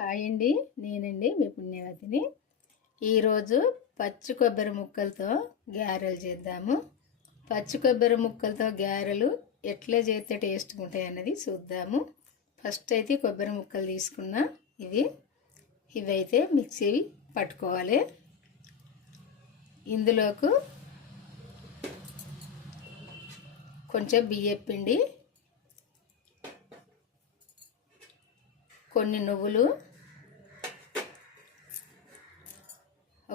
Hi అండి నేనండి మీ పుణ్యవతిని. ఈరోజు పచ్చి కొబ్బరి ముక్కలతో గారెలు చేద్దాము. పచ్చి కొబ్బరి ముక్కలతో గారెలు ఎట్లా చేస్తే టేస్ట్గా ఉంటాయి అన్నది చూద్దాము. ఫస్ట్ అయితే కొబ్బరి ముక్కలు తీసుకున్నా ఇవి ఇవైతే మిక్సీ పట్టుకోవాలి. ఇందులోకు కొంచెం బియ్యం పిండి కొన్ని నువ్వులు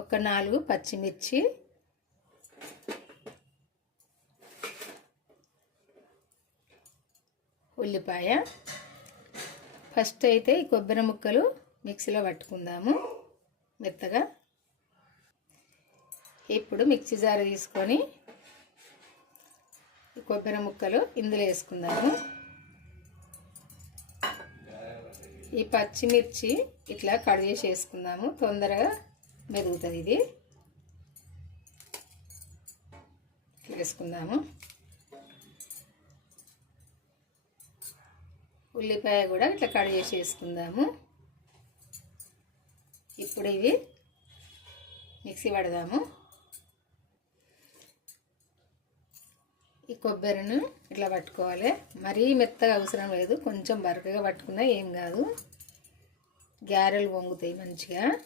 ఒక నాలుగు పచ్చిమిర్చి. ఉల్లిపాయ. ఫస్ట్ అయితే ఈ కొబ్బరి ముక్కలు మిక్సీలో పట్టుకుందాము మెత్తగా. ఇప్పుడు మిక్సీ జారు తీసుకొని కొబ్బరి ముక్కలు ఇందులో వేసుకుందాము. ఈ పచ్చిమిర్చి ఇట్లా కట్ చేసి వేసుకుందాము. తొందరగా మెరుగుతుంది ఇది. వేసుకుందాము. ఉల్లిపాయ కూడా ఇట్లా కట్ చేసి వేసుకుందాము. ఇప్పుడు ఇవి మిక్సీ పడదాము. ఈ కొబ్బరిని ఇట్లా పట్టుకోవాలి. మరీ మెత్తగా అవసరం లేదు. కొంచెం బరకగా పట్టుకున్నా ఏం కాదు. గారెలు వంగుతాయి మంచిగా.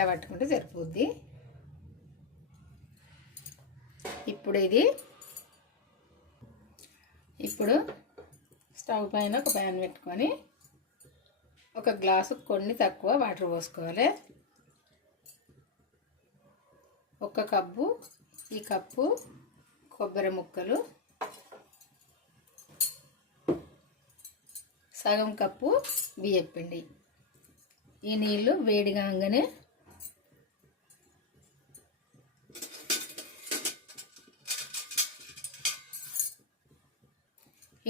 ఇట్లా పట్టుకుంటే సరిపోద్ది. ఇప్పుడు ఇది ఇప్పుడు స్టవ్ పైన ఒక ప్యాన్ పెట్టుకొని ఒక గ్లాసు కొన్ని తక్కువ వాటర్ పోసుకోవాలి. ఒక కప్పు ఈ కప్పు కొబ్బరి ముక్కలు సగం కప్పు బియ్యపిండి ఈ నీళ్ళు వేడిగానే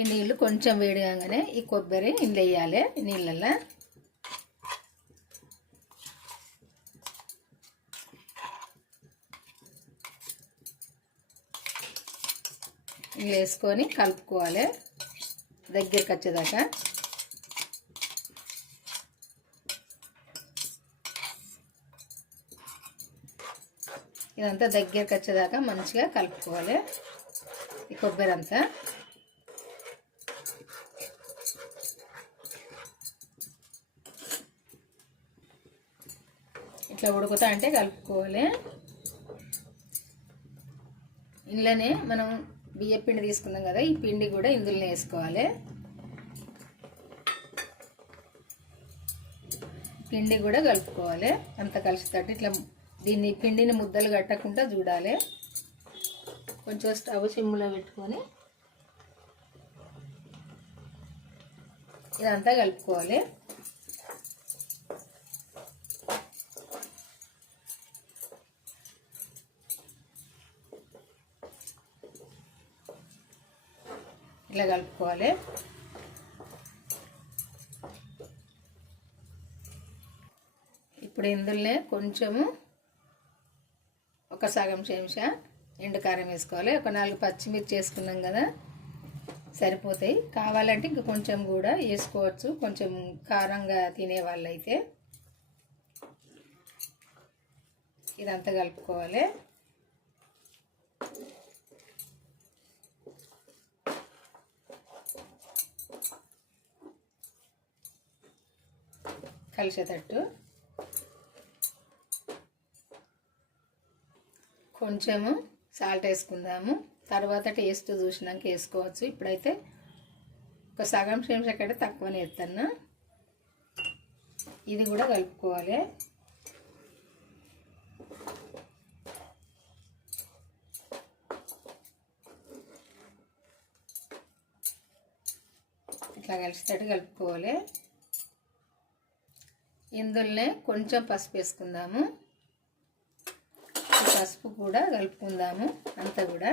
ఈ నీళ్ళు కొంచెం వేడిగానే ఈ కొబ్బరి ఇందులో వేయాలి నీళ్ళల్లో. ఇందులో వేసుకొని కలుపుకోవాలి దగ్గరికి వచ్చేదాకా. ఇదంతా దగ్గరికి వచ్చేదాకా మంచిగా కలుపుకోవాలి ఈ కొబ్బరి అంతా. ఇట్లా ఉడుకుతా అంటే కలుపుకోవాలి. ఇందులోనే మనం బియ్య పిండి తీసుకున్నాం కదా ఈ పిండి కూడా ఇందులోనే వేసుకోవాలి. పిండి కూడా కలుపుకోవాలి. అంత కలిసేటట్టు ఇట్లా దీన్ని పిండిని ముద్దలు కట్టకుండా చూడాలి. కొంచెం స్టవ్ సిమ్లో పెట్టుకొని ఇదంతా కలుపుకోవాలి. ఇలా కలుపుకోవాలి. ఇప్పుడు ఇందులోనే కొంచెము ఒక సగం చెంచా ఎండు కారం వేసుకోవాలి. ఒక నాలుగు పచ్చిమిర్చి వేసుకున్నాం కదా సరిపోతాయి. కావాలంటే ఇంక కొంచెం కూడా వేసుకోవచ్చు. కొంచెం కారంగా తినే వాళ్ళైతే ఇదంతా కలుపుకోవాలి. కలిసేటట్టు. కొంచెము సాల్ట్ వేసుకుందాము. తర్వాత టేస్ట్ చూసినాక వేసుకోవచ్చు. ఇప్పుడైతే ఒక సగం చెంచా కంటే తక్కువనే ఎత్తాను ఇది కూడా కలుపుకోవాలి. ఇట్లా కలిసేటట్టు కలుపుకోవాలి. ఇందులోనే కొంచెం పసుపు వేసుకుందాము పసుపు కూడా కలుపుకుందాము అంతా కూడా.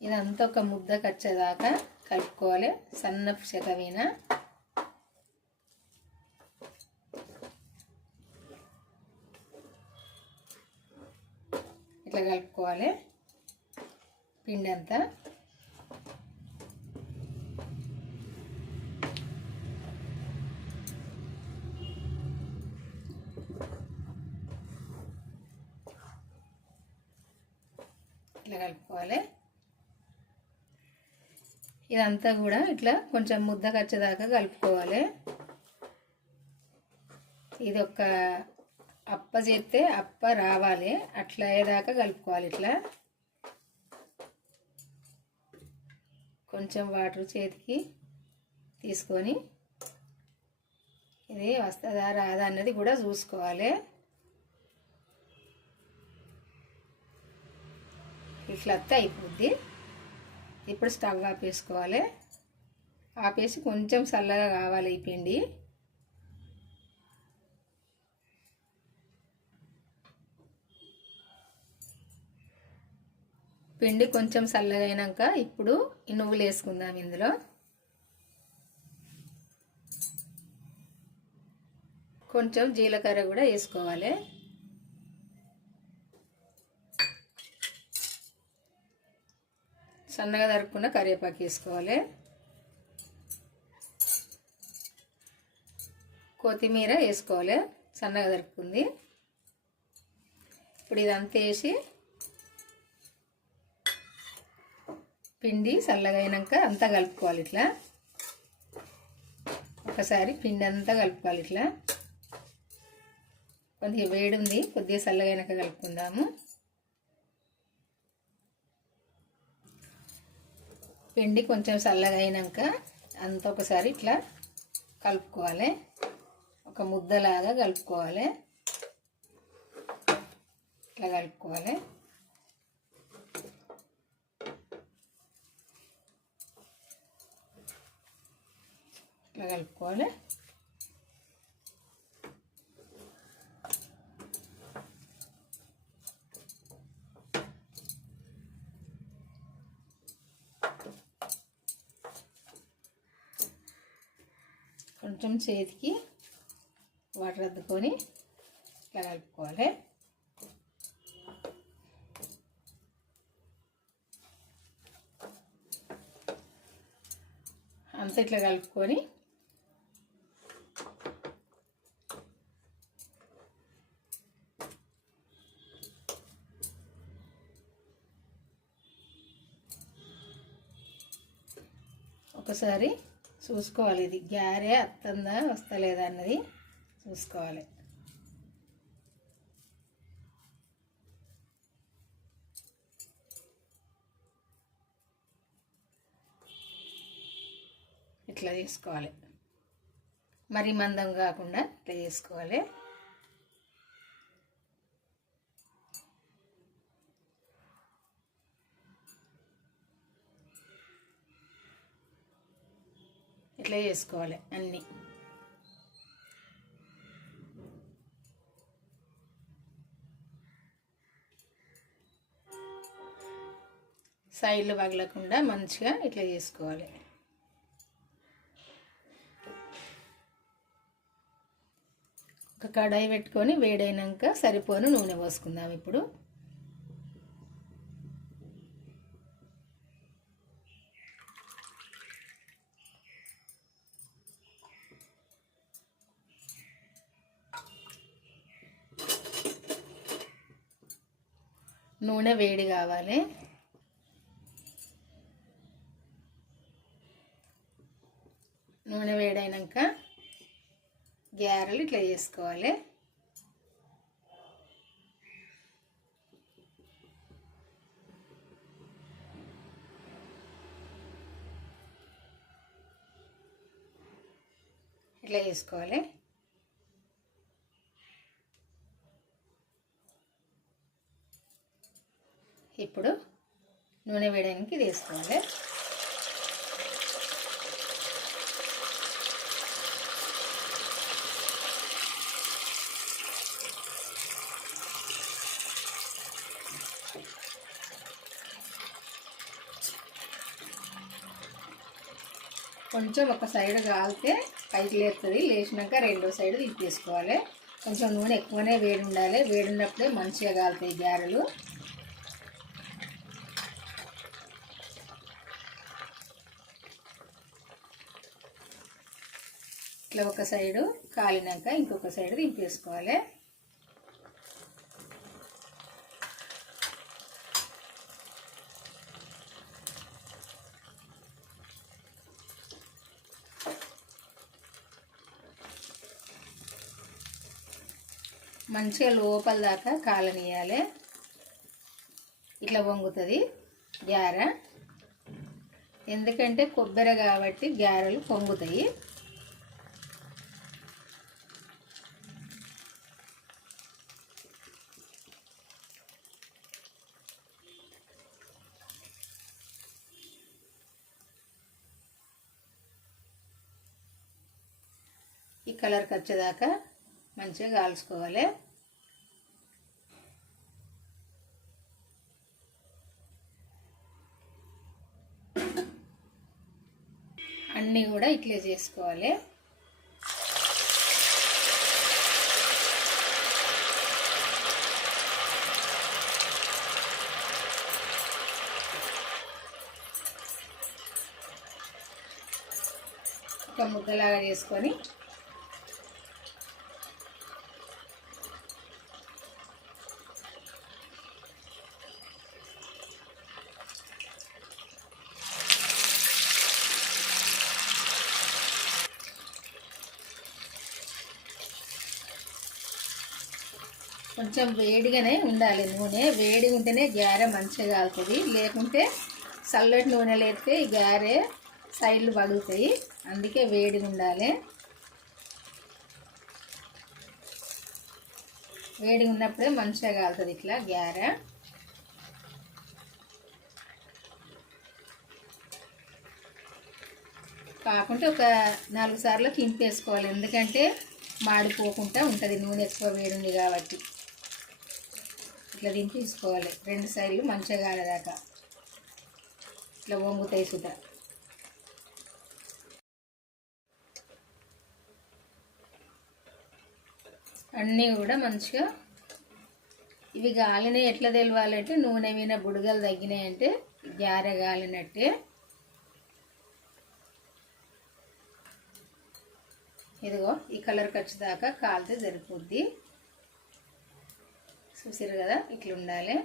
ఇదంతా ఒక ముద్ద కచ్చేదాకా కలుపుకోవాలి సన్నపు చెకవీన ఇట్లా కలుపుకోవాలి పిండి అంతా ఇట్లా కలుపుకోవాలి. ఇదంతా కూడా ఇట్లా కొంచెం ముద్ద కచ్చేదాకా కలుపుకోవాలి. ఇది ఒక అప్ప చేస్తే అప్ప రావాలి. అట్లా అయ్యేదాకా కలుపుకోవాలి ఇట్లా. కొంచెం వాటర్ చేతికి తీసుకొని ఇది వస్తుందా రాదా అన్నది కూడా చూసుకోవాలి. ఇట్లా వస్తే అయిపోద్ది. ఇప్పుడు స్టవ్ ఆపేసుకోవాలి ఆపేసి కొంచెం చల్లగా కావాలి ఈ పిండి. పిండి కొంచెం చల్లగా అయినాక ఇప్పుడు నువ్వులు వేసుకుందాం ఇందులో. కొంచెం జీలకర్ర కూడా వేసుకోవాలి. సన్నగా తరుక్కున్న కరివేపాకు వేసుకోవాలి. కొత్తిమీర వేసుకోవాలి. సన్నగా తరుక్కుంది. ఇప్పుడు ఇదంతా వేసి పిండి చల్లగా అయినాక అంతా కలుపుకోవాలి ఇట్లా. ఒకసారి పిండి అంతా కలుపుకోవాలి ఇట్లా. కొద్దిగా వేడి ఉంది. కొద్దిగా చల్లగా అయినాక కలుపుకుందాము. పిండి కొంచెం చల్లగా అయినాక అంత ఒకసారి ఇట్లా కలుపుకోవాలి. ఒక ముద్దలాగా కలుపుకోవాలి. ఇట్లా కలుపుకోవాలి. ఇట్లా కలుపుకోవాలి. కొంచెం చేతికి వాటర్ అద్దుకొని ఇట్లా కలుపుకోవాలి. అంత ఇట్లా కలుపుకొని ఒకసారి చూసుకోవాలి. ఇది గ్యారే వస్తుందా వస్తలేదా అన్నది చూసుకోవాలి. ఇట్లా చేసుకోవాలి మరి మందం కాకుండా ఇట్లా చేసుకోవాలి ఇట్లా చేసుకోవాలి అన్నీ. సైడ్లు పగలకుండా మంచిగా ఇట్లా చేసుకోవాలి. ఒక కడాయి పెట్టుకొని వేడైనాక సరిపోను నూనె పోసుకుందాం ఇప్పుడు. నూనె వేడి కావాలి. నూనె వేడైనాక గ్యారెలు ఇట్లా చేసుకోవాలి. ఇట్లా చేసుకోవాలి ఇప్పుడు నూనె వేయడానికి ఇది వేసుకోవాలి కొంచెం ఒక సైడ్ కాలితే పైకి లేస్తుంది లేచినాక రెండో సైడ్ తిప్పేసుకోవాలి కొంచెం నూనె ఎక్కువనే వేడి ఉండాలి. వేడి ఉన్నప్పుడే మంచిగా కాలుతాయి గారెలు. ఇట్లా ఒక సైడు కాలినాక ఇంకొక సైడ్ దింపేసుకోవాలి. మంచిగా లోపల దాకా కాలనీయాలి. ఇట్లా పొంగుతుంది గ్యార. ఎందుకంటే కొబ్బరి కాబట్టి గ్యారెలు పొంగుతాయి. ఈ కలర్కి వచ్చేదాకా మంచిగా కాల్చుకోవాలి. అన్నీ కూడా ఇట్లే చేసుకోవాలి. ఒక ముద్దలాగా చేసుకొని కొంచెం వేడిగానే ఉండాలి నూనె. వేడి ఉంటేనే గారె మంచిగా కాలుతుంది. లేకుంటే చల్లటి నూనె లేస్తే ఈ గారె సైడ్లు పగులుతాయి. అందుకే వేడిగా ఉండాలి. వేడిగా ఉన్నప్పుడే మంచిగా కాలుతుంది ఇట్లా గారె. కాకుంటే ఒక నాలుగు సార్లు కింపేసుకోవాలి ఎందుకంటే మాడిపోకుండా ఉంటుంది నూనె ఎక్కువ వేడుంది కాబట్టి. ఇట్లా దింపేసుకోవాలి రెండు సైడ్లు మంచిగా కాలేదాకా. ఇట్లా వంగుతాయి సుధా అన్నీ కూడా మంచిగా ఇవి గాలినే ఎట్లా తెలవాలంటే నూనె మీద బుడగలు తగ్గినాయంటే గ్యారె గాలినట్టే. ఇదిగో ఈ కలర్ వచ్చేదాకా కాలితే సరిపోద్ది. చూసారు కదా ఇట్లా ఉండాలి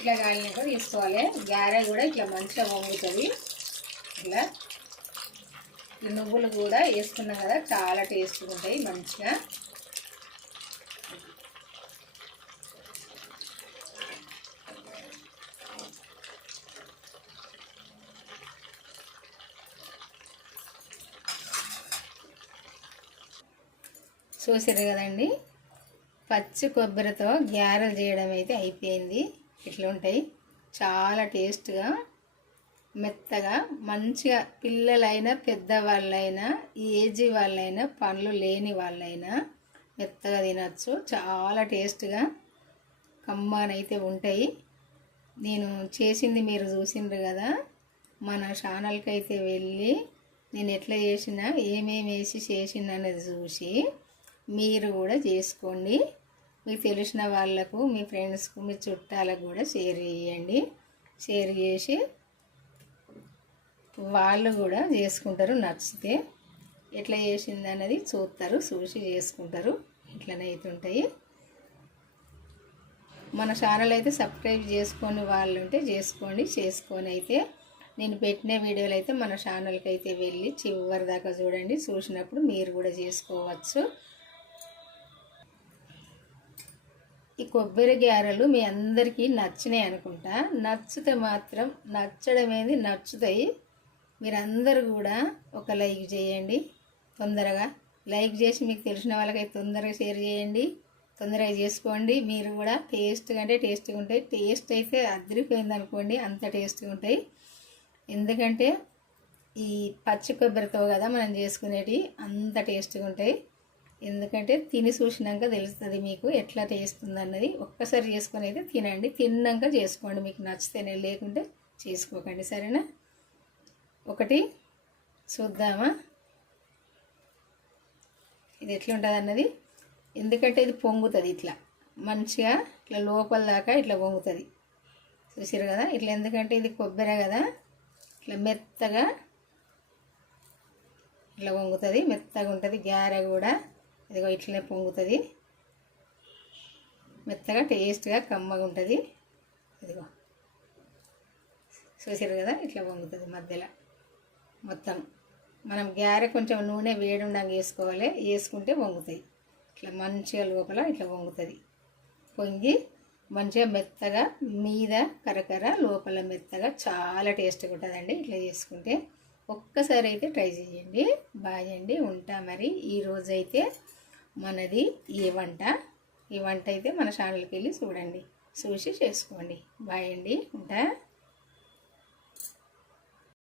ఇట్లా కాలినాక తీసుకోవాలి. గారె కూడా ఇట్లా మంచిగా వంగుతుంది. ఇట్లా. ఈ నువ్వులు కూడా వేసుకున్నాం కదా చాలా టేస్ట్గా ఉంటాయి మంచిగా. చూసారు కదండి? పచ్చి కొబ్బరితో గ్యారెలు చేయడం అయితే అయిపోయింది. ఇట్లా ఉంటాయి. చాలా టేస్ట్గా మెత్తగా మంచిగా పిల్లలైనా పెద్దవాళ్ళైనా ఏజీ వాళ్ళైనా పండ్లు లేని వాళ్ళైనా మెత్తగా తినచ్చు. చాలా టేస్ట్గా కమ్మనైతే ఉంటాయి. నేను చేసింది మీరు చూసిండ్రు కదా మన ఛానల్కి అయితే వెళ్ళి నేను ఎట్లా చేసినా ఏమేమి వేసి చేసిన అనేది చూసి మీరు కూడా చేసుకోండి. మీకు తెలిసిన వాళ్ళకు మీ ఫ్రెండ్స్కు మీ చుట్టాలకు కూడా షేర్ చేయండి. షేర్ చేసి వాళ్ళు కూడా చేసుకుంటారు నచ్చితే ఎట్లా చేసింది అనేది చూస్తారు చూసి చేసుకుంటారు. ఇట్లనే అవుతుంటాయి మన ఛానల్ అయితే సబ్స్క్రైబ్ చేసుకొని వాళ్ళు ఉంటే చేసుకోండి చేసుకొని అయితే నేను పెట్టిన వీడియోలు అయితే మన ఛానల్కి అయితే వెళ్ళి చివరి దాకా చూడండి. చూసినప్పుడు మీరు కూడా చేసుకోవచ్చు. ఈ కొబ్బరి గారెలు మీ అందరికీ నచ్చినాయి అనుకుంటా. నచ్చితే మాత్రం నచ్చడం నచ్చుతాయి. మీరందరూ కూడా ఒక లైక్ చేయండి. తొందరగా లైక్ చేసి మీకు తెలిసిన వాళ్ళకైతే తొందరగా షేర్ చేయండి. తొందరగా చేసుకోండి. మీరు కూడా టేస్ట్గా కంటే టేస్ట్గా ఉంటాయి టేస్ట్ అయితే అదిరిపోయింది అనుకోండి అంత టేస్ట్గా ఉంటాయి. ఎందుకంటే ఈ పచ్చి కొబ్బరితో కదా మనం చేసుకునేవి అంత టేస్ట్గా ఉంటాయి. ఎందుకంటే తిని చూసినాక తెలుస్తుంది మీకు ఎట్లా టేస్ట్ ఉందన్నది ఒక్కసారి చేసుకొని అయితే తినండి. తిన్నాక చేసుకోండి. మీకు నచ్చితేనే లేకుంటే చేసుకోకండి. సరేనా? ఒకటి చూద్దామా? ఇది ఎట్లా ఉంటుంది అన్నది ఎందుకంటే ఇది పొంగుతుంది ఇట్లా. మంచిగా ఇట్లా లోపల దాకా ఇట్లా పొంగుతుంది. చూసారు కదా? ఇట్లా ఎందుకంటే ఇది కొబ్బరి కదా? ఇట్లా మెత్తగా ఇట్లా పొంగుతుంది. మెత్తగా ఉంటుంది. గారె కూడా. ఇదిగో ఇట్లనే పొంగుతుంది. మెత్తగా టేస్ట్గా కమ్మగా ఉంటుంది. ఇదిగో. చూసారు కదా ఇట్లా పొంగుతుంది మధ్యలో. మొత్తం. మనం గారె కొంచెం నూనె వేడి వేసుకోవాలి. వేసుకుంటే పొంగుతాయి ఇట్లా మంచిగా లోపల ఇట్లా పొంగుతుంది. పొంగి మంచిగా మెత్తగా మీద కరకర లోపల మెత్తగా చాలా టేస్ట్గా ఉంటుందండి ఇట్లా చేసుకుంటే. ఒక్కసారి అయితే ట్రై చేయండి. బాగా చేయండి. ఉంటా మరి. ఈరోజైతే మనది ఈ వంట. ఈ వంట అయితే మన ఛానల్కి వెళ్ళి చూడండి. చూసి చేసుకోండి. బాయ్ అండి. ఉంటా?